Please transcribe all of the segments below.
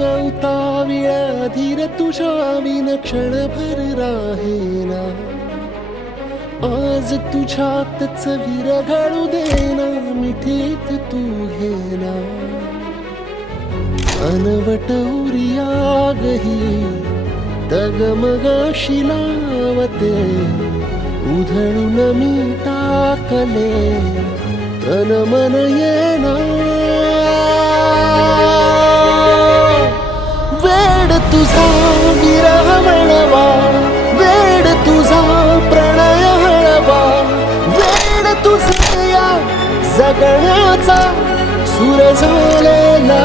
जीव उताविळा धीर तुझ्या विन क्षणभर राहेना. आज तुझ्यातच विरघळू देना मिठीत तू घेना. अनवट उरियागही डगमगाशी लावते उधळून मी टाकले तन मन येना. वेड तुझा विरह म्हणवा वेड तुझा प्रणय हळवा. वेड तुझे या जगण्याचा सूर झालेला.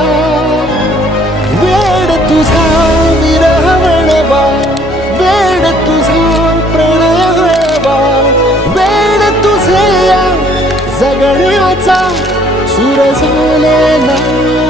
वेड तुझा विरह म्हणवा वेड तुझा प्रणय हळवा. वेड तुझे या जगण्याचा सूर झालेला.